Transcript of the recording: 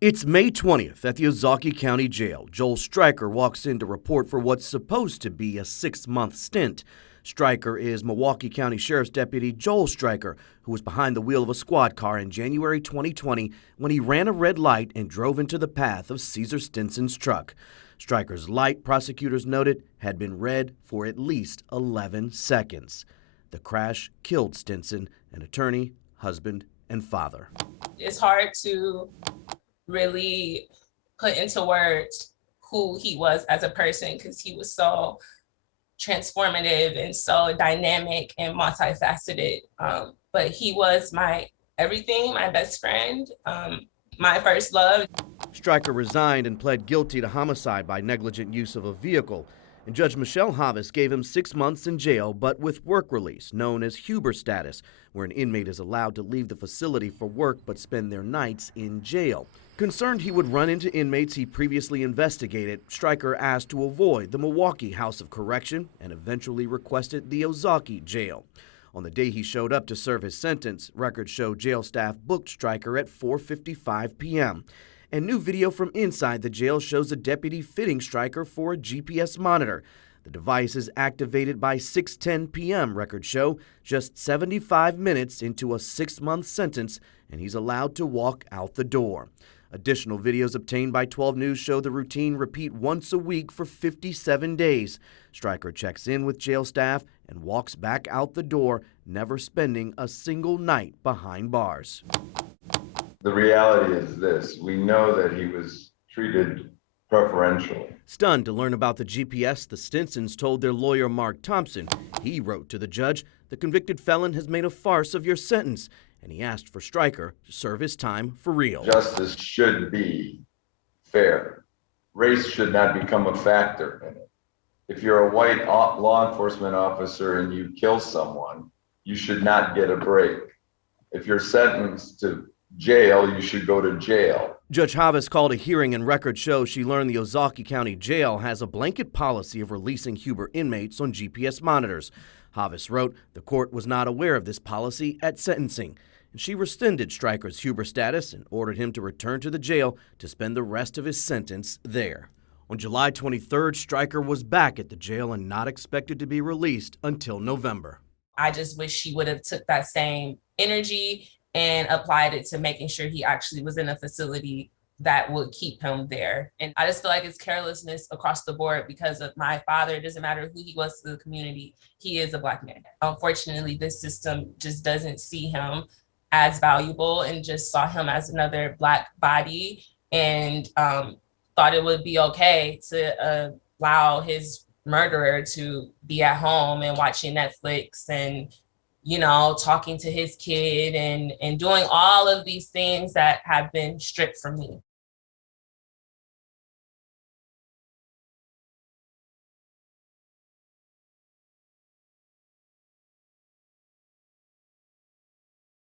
It's May 20th at the Ozaukee County Jail. Joel Stryker walks in to report for what's supposed to be a 6-month stint. Stryker is Milwaukee County Sheriff's Deputy Joel Stryker, who was behind the wheel of a squad car in January 2020 when he ran a red light and drove into the path of Caesar Stinson's truck. Stryker's light, prosecutors noted, had been red for at least 11 seconds. The crash killed Stinson, an attorney, husband, and father. It's hard to really put into words who he was as a person because he was so transformative and so dynamic and multifaceted. But he was my everything, my best friend, my first love. Stryker resigned and pled guilty to homicide by negligent use of a vehicle. And Judge Michelle Havis gave him 6 months in jail, but with work release, known as Huber status, where an inmate is allowed to leave the facility for work but spend their nights in jail. Concerned he would run into inmates he previously investigated, Stryker asked to avoid the Milwaukee House of Correction and eventually requested the Ozaukee jail. On the day he showed up to serve his sentence, records show jail staff booked Stryker at 4:55 p.m. And new video from inside the jail shows a deputy fitting Stryker for a GPS monitor. The device is activated by 6:10 p.m., records show, just 75 minutes into a 6-month sentence, and he's allowed to walk out the door. Additional videos obtained by 12 News show the routine repeat once a week for 57 days. Stryker checks in with jail staff and walks back out the door, never spending a single night behind bars. The reality is this: we know that he was treated preferentially. Stunned to learn about the GPS, the Stinsons told their lawyer Mark Thompson. He wrote to the judge, "The convicted felon has made a farce of your sentence," and he asked for Stryker to serve his time for real. Justice should be fair. Race should not become a factor in it. If you're a white law enforcement officer and you kill someone, you should not get a break. If you're sentenced to jail, you should go to jail. Judge Havis called a hearing, and records show she learned the Ozaukee County Jail has a blanket policy of releasing Huber inmates on GPS monitors. Havis wrote the court was not aware of this policy at sentencing, and she rescinded Stryker's Huber status and ordered him to return to the jail to spend the rest of his sentence there. On July 23rd, Stryker was back at the jail and not expected to be released until November. I just wish she would have took that same energy and applied it to making sure he actually was in a facility that would keep him there. And I just feel like it's carelessness across the board because of my father. It doesn't matter who he was to the community. He is a Black man. Unfortunately, this system just doesn't see him as valuable and just saw him as another Black body and thought it would be okay to allow his murderer to be at home and watching Netflix and, you know, talking to his kid and doing all of these things that have been stripped from me.